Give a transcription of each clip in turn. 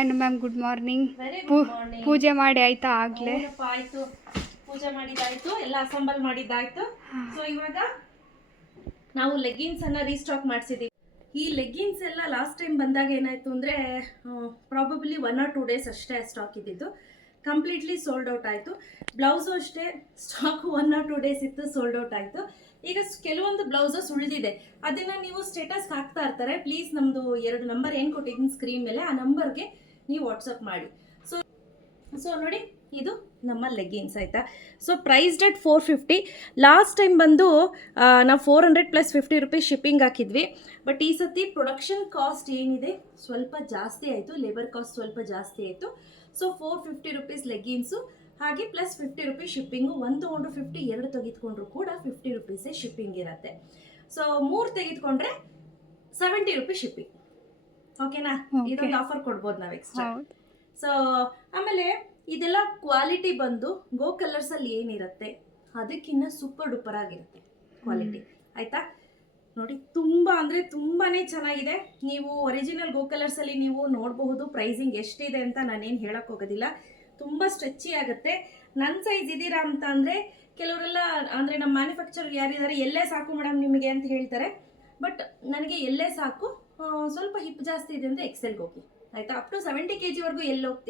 Hi ma'am, good morning. Very good morning. ಪೂಜೆ ಮಾಡಿ ಆಯ್ತಾ? ಆಗ್ಲೇ ಆಯ್ತು, ಪೂಜೆ ಮಾಡಿದ್ದಾಯ್ತು, ಎಲ್ಲ ಅಸೆಂಬಲ್ ಮಾಡಿದ್ದಾಯ್ತು. ಸೊ ಇವಾಗ ನಾವು ಲೆಗ್ಗಿನ್ಸ್ ಅನ್ನ ರೀಸ್ಟಾಕ್ ಮಾಡಿಸಿದೀವಿ. ಈ ಲೆಗ್ಗಿನ್ಸ್ ಎಲ್ಲ ಲಾಸ್ಟ್ ಟೈಮ್ ಬಂದಾಗ ಏನಾಯ್ತು ಅಂದ್ರೆ ಪ್ರಾಬಬ್ಲಿ 1 or 2 days ಅಷ್ಟೇ ಸ್ಟಾಕ್ ಇದ್ದಿದ್ದು, ಕಂಪ್ಲೀಟ್ಲಿ ಸೋಲ್ಡ್ ಔಟ್ ಆಯಿತು. ಬ್ಲೌಸು ಅಷ್ಟೇ ಸ್ಟಾಕ್ 1 or 2 days ಇತ್ತು, ಸೋಲ್ಡ್ ಔಟ್ ಆಯಿತು. ಈಗ ಕೆಲವೊಂದು ಬ್ಲೌಸಸ್ ಉಳಿದಿದೆ, ಅದನ್ನ ನೀವು ಸ್ಟೇಟಸ್ಗೆ ಹಾಕ್ತಾ ಇರ್ತಾರೆ. ಪ್ಲೀಸ್ ನಮ್ಮದು 2 ನಂಬರ್ ಏನು ಕೊಟ್ಟಿದ್ದೀನಿ ಸ್ಕ್ರೀನ್ ಮೇಲೆ, ಆ ನಂಬರ್ಗೆ ನೀವು ವಾಟ್ಸಪ್ ಮಾಡಿ. ಸೊ ನೋಡಿ, ಇದು ನಮ್ಮ ಲೆಗ್ಗಿನ್ಸ್ ಆಯಿತಾ. So priced at 450. Last time ಬಂದು ನಾವು 400 + 50 rupees ಶಿಪ್ಪಿಂಗ್ ಹಾಕಿದ್ವಿ. ಬಟ್ ಈ ಸತಿ ಪ್ರೊಡಕ್ಷನ್ ಕಾಸ್ಟ್ ಏನಿದೆ ಸ್ವಲ್ಪ ಜಾಸ್ತಿ ಆಯಿತು, ಲೇಬರ್ ಕಾಸ್ಟ್ ಸ್ವಲ್ಪ ಜಾಸ್ತಿ ಆಯಿತು. ಸೊ 450 rupees ಲೆಗ್ಗಿನ್ಸು, ಹಾಗೆ ಪ್ಲಸ್ 50 rupees ಶಿಪ್ಪಿಂಗು. 1 ತೊಗೊಂಡ್ರು 50, 2 ತೆಗೆದುಕೊಂಡ್ರು ಕೂಡ 50 rupees ಶಿಪ್ಪಿಂಗ್ ಇರುತ್ತೆ. ಸೊ 3 ತೆಗೆದುಕೊಂಡ್ರೆ 70 rupees ಶಿಪ್ಪಿಂಗ್. ಓಕೆನಾ? ಇದೊಂದು ಆಫರ್ ಕೊಡ್ಬೋದು ನಾವು ಎಕ್ಸ್ಟ್ರಾ. ಸೊ ಆಮೇಲೆ ಇದೆಲ್ಲ ಕ್ವಾಲಿಟಿ ಬಂದು ಗೋ ಕಲರ್ಸ್ ಅಲ್ಲಿ ಏನಿರುತ್ತೆ ಅದಕ್ಕಿಂತ ಸೂಪರ್ ಡೂಪರ್ ಆಗಿರುತ್ತೆ ಕ್ವಾಲಿಟಿ, ಆಯ್ತಾ. ನೋಡಿ, ತುಂಬಾ ಅಂದ್ರೆ ತುಂಬಾನೇ ಚೆನ್ನಾಗಿದೆ. ನೀವು ಒರಿಜಿನಲ್ ಗೋ ಕಲರ್ಸ್ ಅಲ್ಲಿ ನೀವು ನೋಡಬಹುದು. ಪ್ರೈಸಿಂಗ್ ಎಷ್ಟಿದೆ ಅಂತ ನಾನೇನು ಹೇಳಕ್ ಹೋಗೋದಿಲ್ಲ. ತುಂಬಾ ಸ್ಟ್ರೆಚಿ ಆಗುತ್ತೆ. ನನ್ನ ಸೈಜ್ ಇದ್ದೀರಾ ಅಂತ ಅಂದ್ರೆ ಕೆಲವರೆಲ್ಲ ಅಂದ್ರೆ ನಮ್ಮ ಮ್ಯಾನುಫ್ಯಾಕ್ಚರ್ ಯಾರಿದ್ದಾರೆ, ಎಲ್ಲೇ ಸಾಕು ಮೇಡಮ್ ನಿಮಗೆ ಅಂತ ಹೇಳ್ತಾರೆ. ಬಟ್ ನನಗೆ ಎಲ್ಲೇ ಸಾಕು, ಸ್ವಲ್ಪ ಹಿಪ್ ಜಾಸ್ತಿ ಇದೆ ಅಂದ್ರೆ ಎಕ್ಸೆಲ್ಗೆ ಹೋಗಿ, ಆಯ್ತಾ. ಅಪ್ ಟು 70 kg ವರೆಗೂ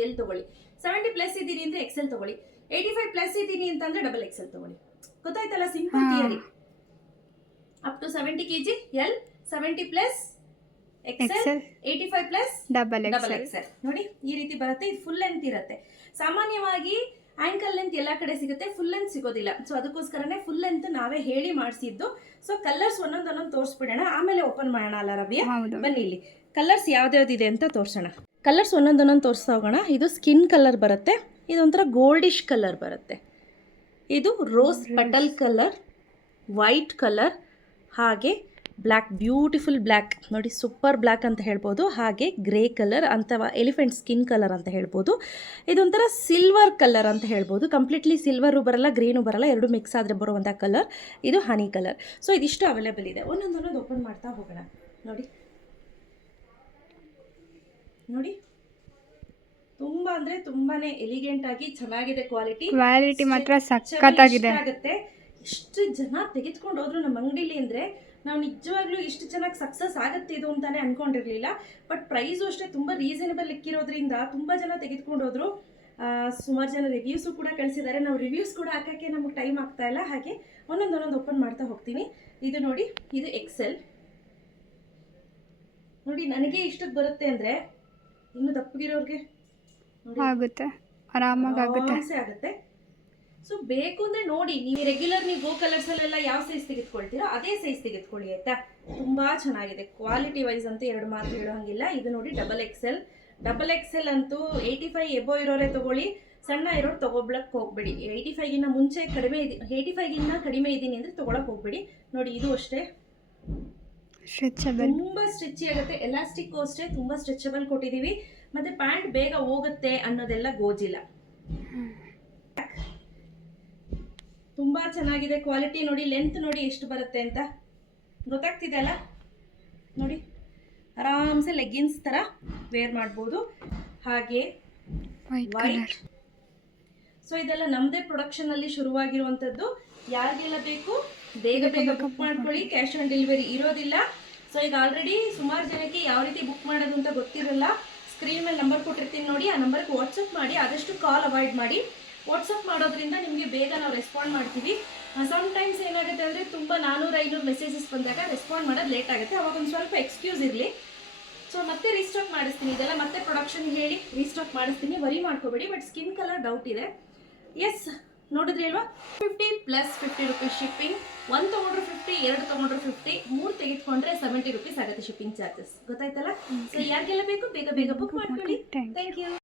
ಎಲ್ಲಿ ತಗೊಳ್ಳಿ. 70+ ಇದ್ದೀನಿ ಅಂದ್ರೆ ಎಕ್ಸೆಲ್ ತಗೊಳ್ಳಿ. 85+ ಇದ್ದೀನಿ ಅಂತಂದ್ರೆ ಡಬಲ್ ಎಕ್ಸೆಲ್ ತಗೊಳ್ಳಿ. ಗೊತ್ತಾಯ್ತಲ್ಲ, simple theory. Up to 70 kg L, 70+ XL, 85+ double XL. ನೋಡಿ, ಈ ರೀತಿ ಬರುತ್ತೆ. ಇದು ಫುಲ್ ಲೆಂತ್ ಇರುತ್ತೆ. ಸಾಮಾನ್ಯವಾಗಿ ಆಂಕಲ್ ಲೆಂತ್ ಎಲ್ಲ ಕಡೆ ಸಿಗುತ್ತೆ, ಫುಲ್ ಲೆಂತ್ ಸಿಗೋದಿಲ್ಲ. ಸೊ ಅದಕ್ಕೋಸ್ಕರನೇ ಫುಲ್ ಲೆಂತ್ ನಾವೇ ಹೇಳಿ ಮಾಡಿಸಿದ್ದು. ಸೊ ಕಲರ್ಸ್ ಒಂದೊಂದು ತೋರಿಸ್ಬಿಡೋಣ, ಆಮೇಲೆ ಓಪನ್ ಮಾಡೋಣ ಅಲ್ಲ ರವ್ಯ? ಬನ್ನಿ, ಇಲ್ಲಿ ಕಲರ್ಸ್ ಯಾವ್ದ್ಯಾವ್ದಿದೆ ಅಂತ ತೋರಿಸೋಣ. ಕಲರ್ಸ್ ಒಂದೊಂದು ತೋರಿಸ್ತಾ ಹೋಗೋಣ. ಇದು ಸ್ಕಿನ್ ಕಲರ್ ಬರುತ್ತೆ, ಇದೊಂಥರ ಗೋಲ್ಡಿಶ್ ಕಲರ್ ಬರುತ್ತೆ. ಇದು ರೋಸ್ ಪಟಲ್ ಕಲರ್, ವೈಟ್ ಕಲರ್, ಹಾಗೆ ಬ್ಲ್ಯಾಕ್, ಬ್ಯೂಟಿಫುಲ್ ಬ್ಲ್ಯಾಕ್ ನೋಡಿ, ಸೂಪರ್ ಬ್ಲ್ಯಾಕ್ ಅಂತ ಹೇಳ್ಬೋದು. ಹಾಗೆ ಗ್ರೇ ಕಲರ್ ಅಥವಾ ಎಲಿಫೆಂಟ್ ಸ್ಕಿನ್ ಕಲರ್ ಅಂತ ಹೇಳ್ಬೋದು. ಇದೊಂಥರ ಸಿಲ್ವರ್ ಕಲರ್ ಅಂತ ಹೇಳ್ಬೋದು. ಕಂಪ್ಲೀಟ್ಲಿ ಸಿಲ್ವರು ಬರಲ್ಲ, ಗ್ರೀನು ಬರಲ್ಲ, ಎರಡು ಮಿಕ್ಸ್ ಆದರೆ ಬರುವಂಥ ಕಲರ್. ಇದು ಹನಿ ಕಲರ್. ಸೊ ಇದಿಷ್ಟು ಅವೈಲೇಬಲ್ ಇದೆ. ಒಂದೊಂದು ಓಪನ್ ಮಾಡ್ತಾ ಹೋಗೋಣ. ನೋಡಿ ನೋಡಿ, ತುಂಬಾ ಅಂದ್ರೆ ತುಂಬಾನೇ ಎಲಿಗೆಂಟ್ ಆಗಿ ಚೆನ್ನಾಗಿದೆ. ಕ್ವಾಲಿಟಿ ಮಾತ್ರ ಸಖತ್ತಾಗಿದೆ. ಎಷ್ಟು ಜನ ತೆಗೆದುಕೊಂಡು ಹೋದ್ರು ನಮ್ಮ ಅಂಗಡಿಲಿ ಅಂದ್ರೆ ನಾವು ನಿಜವಾಗ್ಲೂ ಇಷ್ಟು ಚೆನ್ನಾಗಿ ಸಕ್ಸಸ್ ಆಗುತ್ತೆ ಇದು ಅಂತಾನೆ ಅನ್ಕೊಂಡಿರ್ಲಿಲ್ಲ. ಬಟ್ ಪ್ರೈಸು ಅಷ್ಟೇ ತುಂಬಾ ರೀಸನೇಬಲ್ ಇಕ್ಕಿರೋದ್ರಿಂದ ತುಂಬಾ ಜನ ತೆಗೆದುಕೊಂಡು ಹೋದ್ರು. ಸುಮಾರು ಜನ ರಿವ್ಯೂಸು ಕೂಡ ಕಳಿಸಿದ್ದಾರೆ. ನಾವು ರಿವ್ಯೂಸ್ ಕೂಡ ಹಾಕಕ್ಕೆ ನಮ್ಗೆ ಟೈಮ್ ಆಗ್ತಾ ಇಲ್ಲ. ಹಾಗೆ ಒಂದೊಂದು ಓಪನ್ ಮಾಡ್ತಾ ಹೋಗ್ತೀನಿ. ಇದು ನೋಡಿ, ಇದು ಎಕ್ಸೆಲ್. ನೋಡಿ, ನನಗೆ ಇಷ್ಟಕ್ಕೆ ಬರುತ್ತೆ ಅಂದ್ರೆ ಇನ್ನು ದಪ್ಪಗಿರೋರ್ಗೆ ಆಗುತ್ತೆ, ಆರಾಮಾಗಿ ಆಗುತ್ತೆ. ಸೊ ಬೇಕು ಅಂದ್ರೆ ನೋಡಿ, ನೀವು ರೆಗ್ಯುಲರ್ ನೀವು ಗೋ ಕಲರ್ಸ್ ಅಲ್ಲೆಲ್ಲ ಯಾವ ಸೈಜ್ ತೆಗೆದುಕೊಳ್ತೀರೋ ಅದೇ ಸೈಜ್ ತೆಗೆದುಕೊಳ್ಳಿ, ಆಯ್ತಾ. ತುಂಬಾ ಚೆನ್ನಾಗಿದೆ. ಕ್ವಾಲಿಟಿ ವೈಸ್ ಅಂತೂ 2 ಮಾತು ಹೇಳೋ ಹಂಗಿಲ್ಲ. ಇದು ನೋಡಿ ಡಬಲ್ ಎಕ್ಸೆಲ್ ಅಂತೂ 85 ಎಬೋ ಇರೋರೇ ತಗೊಳ್ಳಿ, ಸಣ್ಣ ಇರೋರು ತಗೋಬ್ಲಕ್ ಹೋಗ್ಬೇಡಿ. 85ಗಿನ್ನ ಮುಂಚೆ ಕಡಿಮೆ 85ಗಿನ್ನ ಕಡಿಮೆ ಇದ್ದೀನಿ ಅಂದ್ರೆ ತಗೊಳಕ್ ಹೋಗ್ಬೇಡಿ. ನೋಡಿ, ಇದು ಅಷ್ಟೇ ತುಂಬಾ ಸ್ಟ್ರೆಚಿ ಆಗುತ್ತೆ. ಎಲಾಸ್ಟಿಕ್ ಅಷ್ಟೇ ತುಂಬಾ ಸ್ಟ್ರೆಚಬಲ್ ಕೊಟ್ಟಿದೀವಿ. ಮತ್ತೆ ಪ್ಯಾಂಟ್ ಬೇಗ ಹೋಗುತ್ತೆ ಅನ್ನೋದೆಲ್ಲ ಗೋಜಿಲ್ಲ. ತುಂಬಾ ಚೆನ್ನಾಗಿದೆ ಕ್ವಾಲಿಟಿ. ನೋಡಿ, ಲೆಂತ್ ನೋಡಿ ಎಷ್ಟು ಬರುತ್ತೆ ಅಂತ ಗೊತ್ತಾಗ್ತಿದೆ ಅಲ್ಲ. ನೋಡಿ, ಆರಾಮ್ಸೆ ಲೆಗ್ಗಿನ್ಸ್ ತರ ವೇರ್ ಮಾಡ್ಬೋದು. ಹಾಗೆ ವೈಟ್. ಸೊ ಇದೆಲ್ಲ ನಮ್ಮದೇ ಪ್ರೊಡಕ್ಷನ್ ಅಲ್ಲಿ ಶುರುವಾಗಿರುವಂತದ್ದು. ಯಾರಿಗೆಲ್ಲ ಬೇಕು ಬೇಗ ಬುಕ್ ಮಾಡ್ಕೊಳ್ಳಿ. ಕ್ಯಾಶ್ ಆನ್ ಡೆಲಿವರಿ ಇರೋದಿಲ್ಲ. ಸೊ ಈಗ ಆಲ್ರೆಡಿ ಸುಮಾರು ಜನಕ್ಕೆ ಯಾವ ರೀತಿ ಬುಕ್ ಮಾಡೋದು ಅಂತ ಗೊತ್ತಿರಲ್ಲ. ಸ್ಕ್ರೀನ್ ಮೇಲೆ ನಂಬರ್ ಕೊಟ್ಟಿರ್ತೀನಿ ನೋಡಿ, ಆ ನಂಬರ್ಗೆ ವಾಟ್ಸಪ್ ಮಾಡಿ. ಆದಷ್ಟು ಕಾಲ್ ಅವಾಯ್ಡ್ ಮಾಡಿ. ವಾಟ್ಸಪ್ ಮಾಡೋದ್ರಿಂದ ನಿಮಗೆ ಬೇಗ ನಾವು ರೆಸ್ಪಾಂಡ್ ಮಾಡ್ತೀವಿ. ಸಮ್ಟೈಮ್ಸ್ ಏನಾಗುತ್ತೆ ಅಂದರೆ ತುಂಬ 400-500 ಮೆಸೇಜಸ್ ಬಂದಾಗ ರೆಸ್ಪಾಂಡ್ ಮಾಡೋದು ಲೇಟ್ ಆಗುತ್ತೆ. ಅವಾಗ ಒಂದು ಸ್ವಲ್ಪ ಎಕ್ಸ್ಕ್ಯೂಸ್ ಇರಲಿ. ಸೊ ಮತ್ತೆ ರೀಸ್ಟಾಕ್ ಮಾಡಿಸ್ತೀನಿ. ಇದೆಲ್ಲ ಮತ್ತೆ ಪ್ರೊಡಕ್ಷನ್ ಹೇಳಿ ರೀಸ್ಟಾಕ್ ಮಾಡಿಸ್ತೀನಿ, ವರಿ ಮಾಡ್ಕೋಬೇಡಿ. ಬಟ್ ಸ್ಕಿನ್ ಕಲರ್ ಡೌಟ್ ಇದೆ. ಎಸ್, ನೋಡಿದ್ರಿ ಅಲ್ವಾ? 50 + 50 rupees ಶಿಪ್ಪಿಂಗ್. 1 ತೊಗೊಂಡ್ರೆ 50, 2 ತೊಗೊಂಡ್ರೆ 50, 3 ತೆಗೆದುಕೊಂಡ್ರೆ 70 rupees ಆಗುತ್ತೆ ಶಿಪ್ಪಿಂಗ್ ಚಾರ್ಜಸ್. ಗೊತ್ತಾಯ್ತಲ್ಲ? ಸೊ ಯಾರಿಗೆಲ್ಲ ಬೇಕು ಬೇಗ ಬುಕ್ ಮಾಡ್ಕೊಳ್ಳಿ. Thank you.